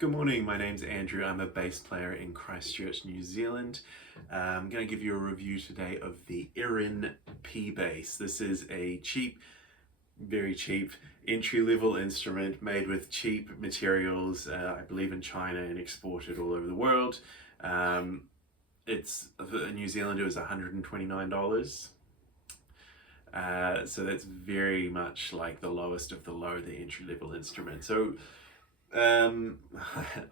Good morning, my name's Andrew. I'm a bass player in Christchurch, New Zealand. I'm going to give you a review today of the Irin P bass. This is a cheap, very cheap, entry-level instrument made with cheap materials, I believe in China, and exported all over the world. It's in New Zealand, it was $129. So that's very much like the lowest of the low, the entry-level instrument. So um,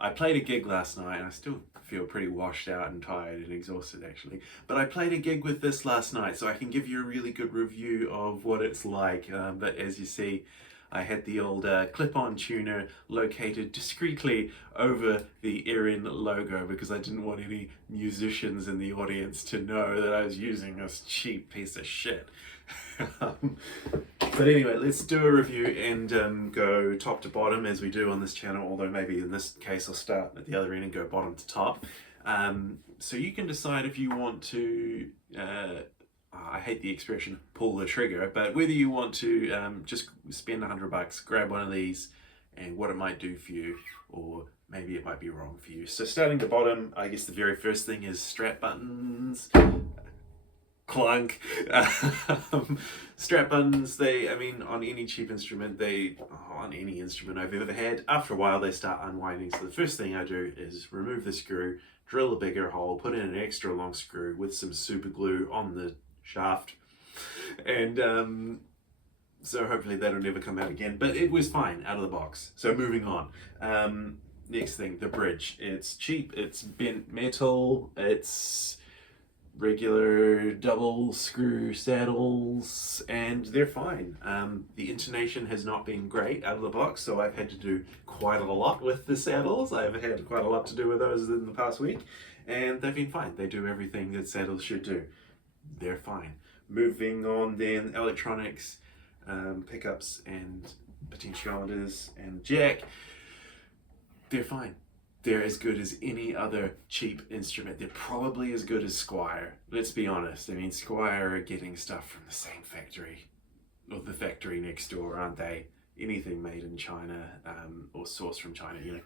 I played a gig last night and I still feel pretty washed out and tired and exhausted actually. But I played a gig with this last night, so I can give you a really good review of what it's like. But as you see, I had the old clip-on tuner located discreetly over the Irin logo because I didn't want any musicians in the audience to know that I was using this cheap piece of shit. But anyway, let's do a review and go top to bottom as we do on this channel, although maybe in this case I'll start at the other end and go bottom to top. So you can decide if you want to, I hate the expression pull the trigger, but whether you want to just spend $100, grab one of these and what it might do for you, or maybe it might be wrong for you. So starting to bottom, I guess the very first thing is strap buttons. Clunk. Strap buttons, on any cheap instrument, on any instrument I've ever had, after a while they start unwinding. So the first thing I do is remove the screw, drill a bigger hole, put in an extra long screw with some super glue on the shaft, and so hopefully that'll never come out again. But it was fine out of the box. So moving on. Next thing, the bridge. It's cheap, it's bent metal, it's regular double screw saddles, and they're fine. The intonation has not been great out of the box, so I've had to do quite a lot with the saddles. I've had quite a lot to do with those in the past week, and they've been fine. They do everything that saddles should do. They're fine. Moving on then, electronics, pickups and potentiometers and jack, they're fine. They're as good as any other cheap instrument. They're probably as good as Squier. Let's be honest. I mean, Squier are getting stuff from the same factory, or the factory next door, aren't they? Anything made in China, or sourced from China, you know.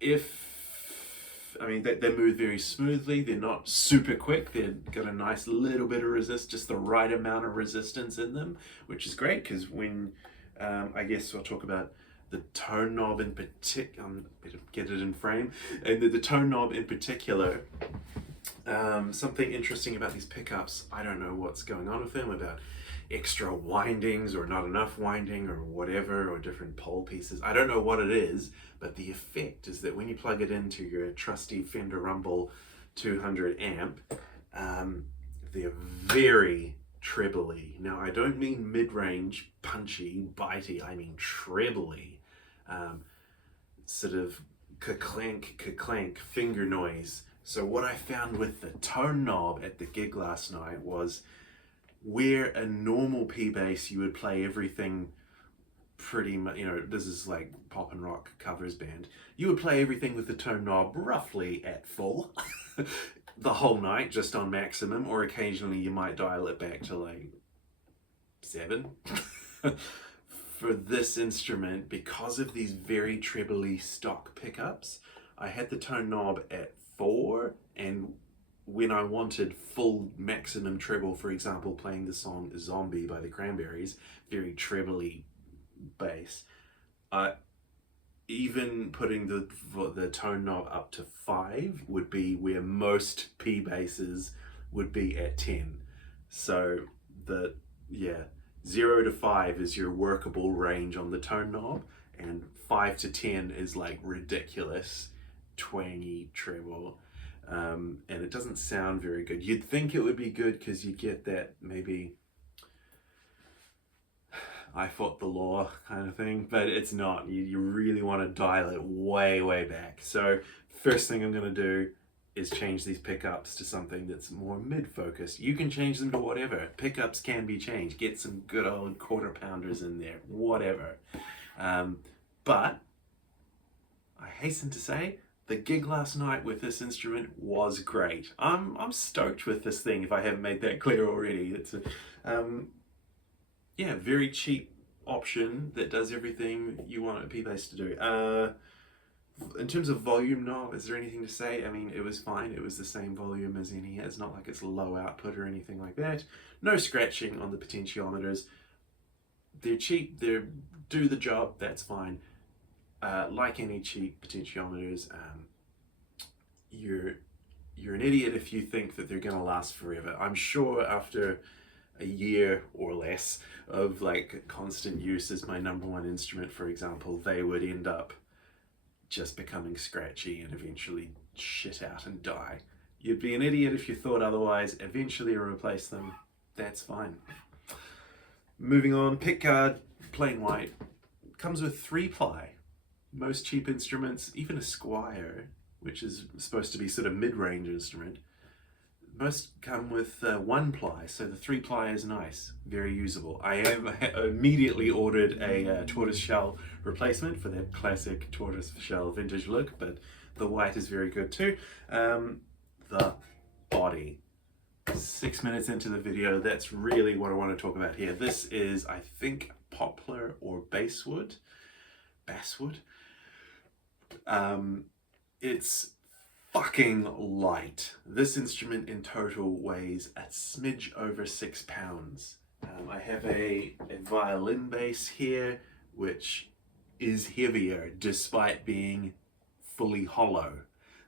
They move very smoothly. They're not super quick. They've got a nice little bit of resist, just the right amount of resistance in them, which is great because when, I guess I'll talk about the tone knob in particular, better get it in frame, and the tone knob in particular, something interesting about these pickups, I don't know what's going on with them, about extra windings or not enough winding or whatever, or different pole pieces. I don't know what it is, but the effect is that when you plug it into your trusty Fender Rumble 200 amp, they're very trebly. Now, I don't mean mid-range, punchy, bitey, I mean trebly. Sort of ka-clank finger noise. So what I found with the tone knob at the gig last night was where a normal P bass you would play everything pretty much, this is like pop and rock covers band, you would play everything with the tone knob roughly at full the whole night, just on maximum, or occasionally you might dial it back to like 7. For this instrument, because of these very trebly stock pickups, I had the tone knob at 4, and when I wanted full maximum treble, for example, playing the song Zombie by the Cranberries, very trebly bass, even putting the tone knob up to 5 would be where most P basses would be at 10. So 0 to 5 is your workable range on the tone knob, and 5 to 10 is like ridiculous twangy treble, and it doesn't sound very good. You'd think it would be good because you get that maybe I fought the law kind of thing, but it's not. You really want to dial it way back. So first thing I'm going to do is change these pickups to something that's more mid-focused. You can change them to whatever. Pickups can be changed. Get some good old quarter pounders in there, whatever. But I hasten to say, the gig last night with this instrument was great. I'm stoked with this thing, if I haven't made that clear already. It's very cheap option that does everything you want a P-Bass to do. In terms of volume knob, is there anything to say? I mean, it was fine. It was the same volume as any. It's not like it's low output or anything like that. No scratching on the potentiometers. They're cheap. They do the job. That's fine. Like any cheap potentiometers, you're an idiot if you think that they're gonna last forever. I'm sure after a year or less of like constant use as my number one instrument, for example, they would end up just becoming scratchy and eventually shit out and die. You'd be an idiot if you thought otherwise. Eventually replace them. That's fine. Moving on, pickguard, plain white. Comes with 3-ply. Most cheap instruments, even a Squier, which is supposed to be sort of mid-range instrument, most come with 1-ply, so the 3-ply is nice, very usable. I have immediately ordered a tortoiseshell replacement for that classic tortoiseshell vintage look, but the white is very good too. The body. 6 minutes into the video, that's really what I want to talk about here. This is, I think, poplar or basswood. Basswood. It's fucking light. This instrument in total weighs a smidge over 6 pounds. I have a violin bass here, which is heavier despite being fully hollow.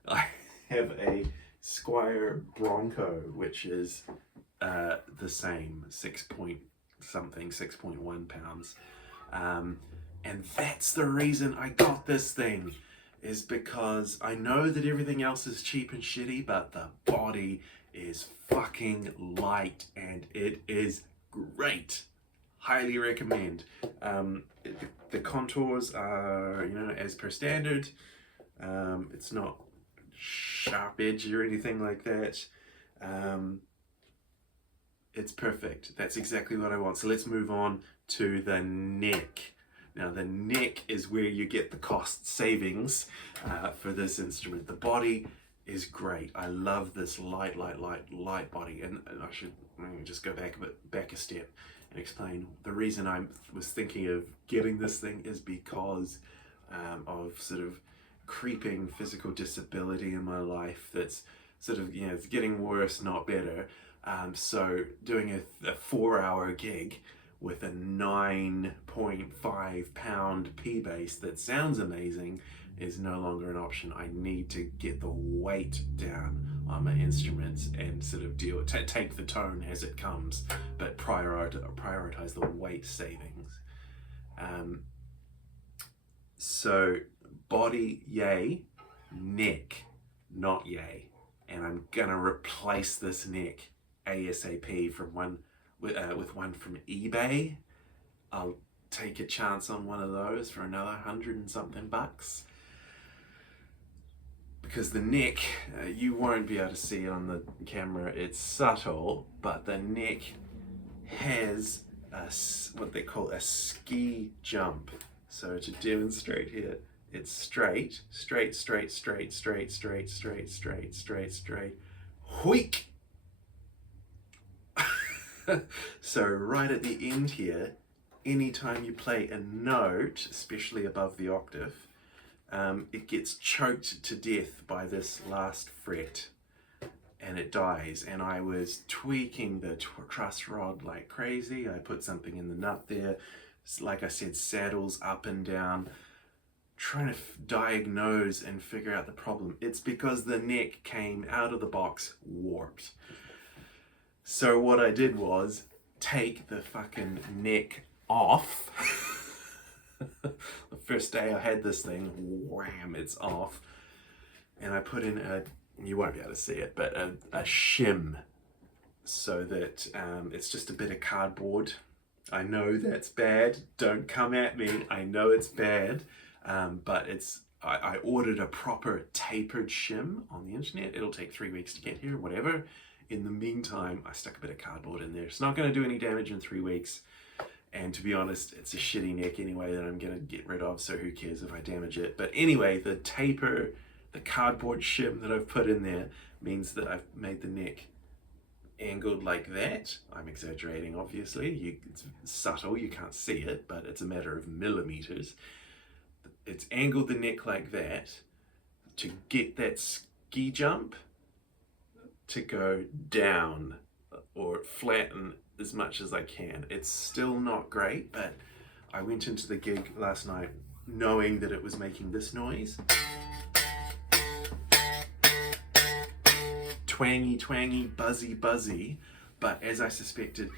I have a Squier Bronco, which is the same, 6.1 pounds. And that's the reason I got this thing, is because I know that everything else is cheap and shitty, but the body is fucking light and it is great. Highly recommend. The contours are, you know, as per standard. It's not sharp edge or anything like that. It's perfect. That's exactly what I want. So let's move on to the neck. Now the neck is where you get the cost savings for this instrument. The body is great. I love this light body. And I should just go back a step and explain the reason I was thinking of getting this thing is because of sort of creeping physical disability in my life that's sort of, you know, it's getting worse, not better. So doing a 4-hour gig with a 9.5 pound P-bass that sounds amazing is no longer an option. I need to get the weight down on my instruments and sort of take the tone as it comes, but prioritize the weight savings. So body, yay, neck, not yay. And I'm gonna replace this neck ASAP with one from eBay. I'll take a chance on one of those for another 100 and something bucks. Because the neck, you won't be able to see it on the camera, it's subtle, but the neck has what they call a ski jump. So to demonstrate here, it's straight, wheek. So right at the end here, anytime you play a note, especially above the octave, it gets choked to death by this last fret and it dies. And I was tweaking the truss rod like crazy. I put something in the nut there, like I said, saddles up and down, trying to diagnose and figure out the problem. It's because the neck came out of the box warped. So what I did was take the fucking neck off. The first day I had this thing, wham, it's off. And I put in you won't be able to see it, but a shim, so that it's just a bit of cardboard. I know that's bad, don't come at me, I know it's bad, but I ordered a proper tapered shim on the internet. It'll take 3 weeks to get here, whatever. In the meantime, I stuck a bit of cardboard in there. It's not going to do any damage in 3 weeks. And to be honest, it's a shitty neck anyway that I'm going to get rid of, so who cares if I damage it. But anyway, the cardboard shim that I've put in there means that I've made the neck angled like that. I'm exaggerating, obviously. It's subtle, you can't see it, but it's a matter of millimeters. It's angled the neck like that to get that ski jump to go down or flatten as much as I can. It's still not great, but I went into the gig last night knowing that it was making this noise. Twangy, twangy, buzzy, buzzy. But as I suspected,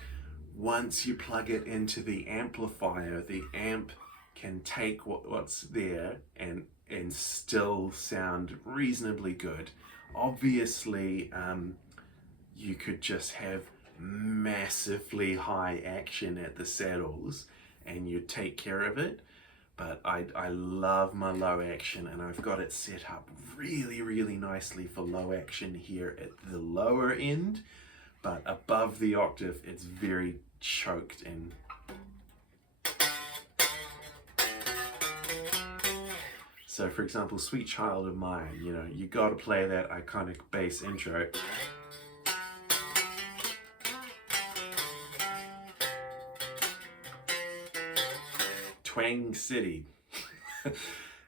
once you plug it into the amplifier, the amp can take what's there and still sound reasonably good. Obviously, you could just have massively high action at the saddles and you'd take care of it. But I love my low action, and I've got it set up really, really nicely for low action here at the lower end, but above the octave, it's very choked and so, for example, Sweet Child of Mine, you know, you got to play that iconic bass intro. Twang City.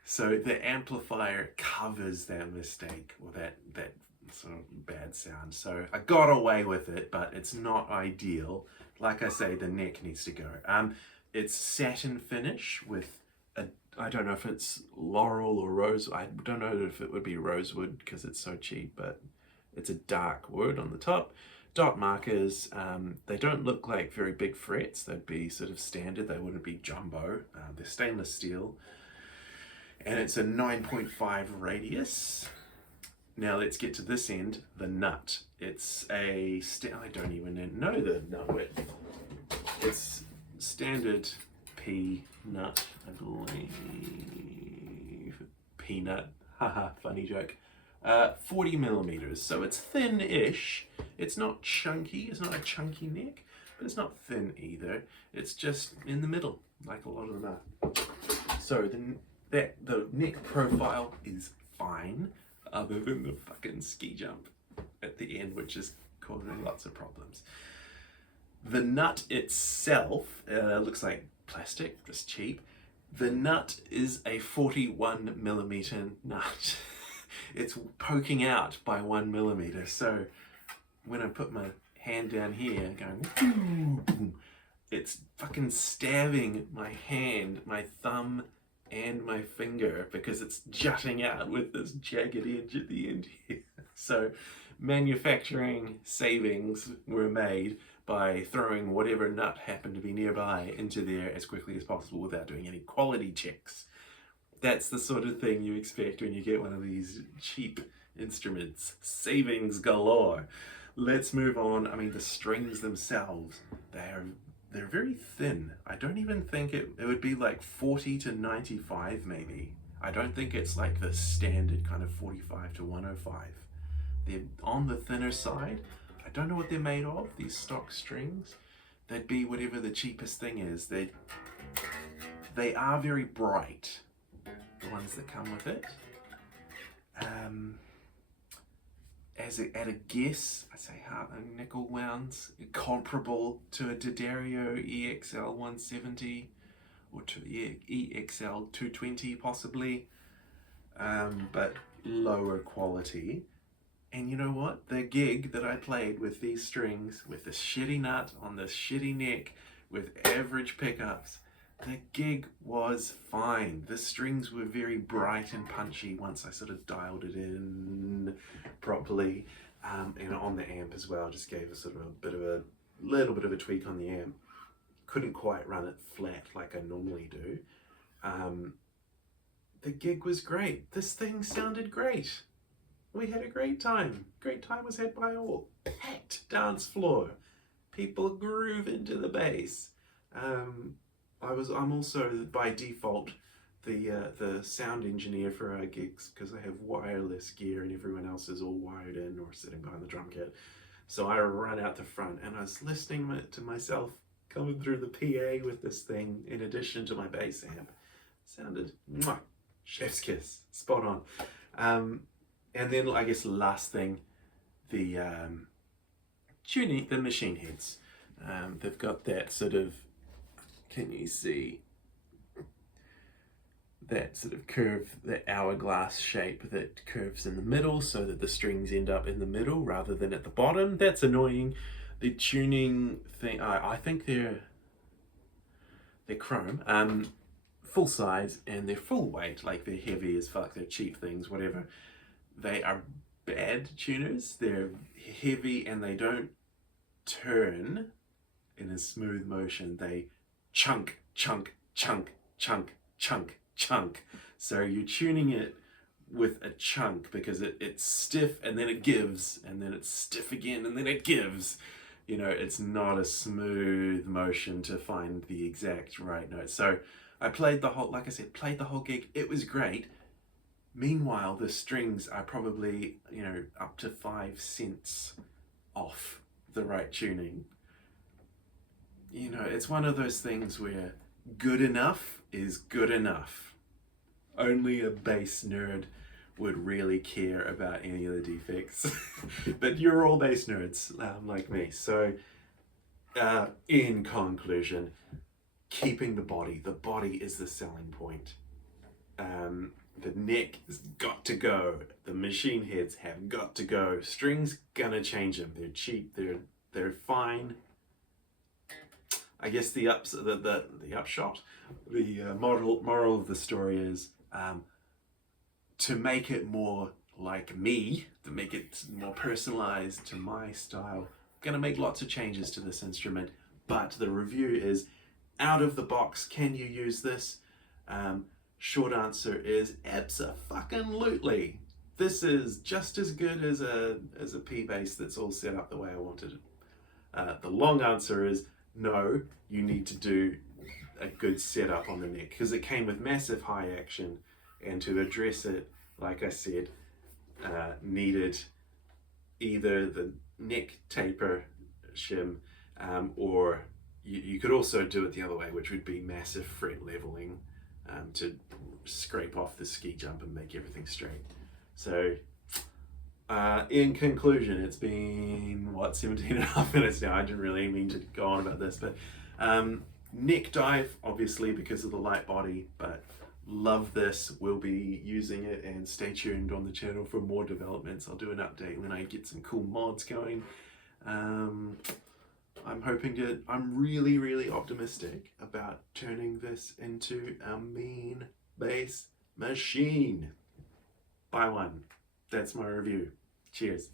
So the amplifier covers that mistake or that sort of bad sound. So I got away with it, but it's not ideal. Like I say, the neck needs to go. It's satin finish with I don't know if it's laurel or rose. I don't know if it would be rosewood because it's so cheap, but it's a dark wood on the top. Dot markers, they don't look like very big frets. They'd be sort of standard. They wouldn't be jumbo. They're stainless steel. And it's a 9.5 radius. Now let's get to this end, the nut. It's I don't even know the nut width. It's standard P nut, I believe. Peanut, haha, funny joke. 40 millimeters, so it's thin-ish. It's not chunky, it's not a chunky neck, but it's not thin either. It's just in the middle, like a lot of them are. So the neck profile is fine, other than the fucking ski jump at the end, which is causing lots of problems. The nut itself looks like plastic, just cheap. The nut is a 41 millimeter nut. It's poking out by 1 millimeter. So when I put my hand down here going, it's fucking stabbing my hand, my thumb, and my finger because it's jutting out with this jagged edge at the end here. So manufacturing savings were made by throwing whatever nut happened to be nearby into there as quickly as possible without doing any quality checks. That's the sort of thing you expect when you get one of these cheap instruments. Savings galore. Let's move on. I mean, the strings themselves, they're very thin. I don't even think it would be like 40 to 95 maybe. I don't think it's like the standard kind of 45 to 105. They're on the thinner side. I don't know what they're made of, these stock strings. They'd be whatever the cheapest thing is. They are very bright, the ones that come with it. At a guess, I say nickel wounds, comparable to a D'Addario EXL 170 or to EXL 220 possibly, but lower quality. And you know what? The gig that I played with these strings, with this shitty nut on this shitty neck, with average pickups, the gig was fine. The strings were very bright and punchy once I sort of dialed it in properly. And on the amp as well, just gave a sort of little bit of a tweak on the amp. Couldn't quite run it flat like I normally do. The gig was great. This thing sounded great. We had a great time. Great time was had by all. Packed dance floor. People groove into the bass. I'm also by default the sound engineer for our gigs because I have wireless gear and everyone else is all wired in or sitting behind the drum kit. So I run out the front and I was listening to myself coming through the PA with this thing in addition to my bass amp. Sounded mwah, chef's kiss, spot on. And then I guess the last thing, the tuning the machine heads. They've got that sort of, can you see that sort of curve, that hourglass shape that curves in the middle so that the strings end up in the middle rather than at the bottom? That's annoying. The tuning thing, I think they're chrome, full size, and they're full weight, like they're heavy as fuck, they're cheap things, whatever. They are bad tuners. They're heavy and they don't turn in a smooth motion. They chunk, chunk, chunk, chunk, chunk, chunk. So you're tuning it with a chunk because it's stiff and then it gives, and then it's stiff again and then it gives. You know, it's not a smooth motion to find the exact right note. So I played the whole, like I said, played the whole gig. It was great. Meanwhile, the strings are probably, you know, up to 5 cents off the right tuning. You know, it's one of those things where good enough is good enough. Only a bass nerd would really care about any of the defects. But you're all bass nerds, like me. So, in conclusion, keeping the body. The body is the selling point. The neck has got to go. The machine heads have got to go. Strings gonna change them. They're cheap. They're fine. I guess the upshot, the moral of the story is to make it more like me, to make it more personalized to my style. I'm gonna make lots of changes to this instrument, but the review is out of the box. Can you use this? Short answer is abso-fucking-lutely. This is just as good as a P bass that's all set up the way I wanted it. The long answer is no, you need to do a good setup on the neck because it came with massive high action, and to address it, like I said, needed either the neck taper shim or you could also do it the other way, which would be massive fret leveling to scrape off the ski jump and make everything straight. So in conclusion, it's been, what, 17 and a half minutes now. I didn't really mean to go on about this, but neck dive, obviously, because of the light body, but love this. We'll be using it, and stay tuned on the channel for more developments. I'll do an update when I get some cool mods going. I'm really, really optimistic about turning this into a mean bass machine. Buy one. That's my review. Cheers.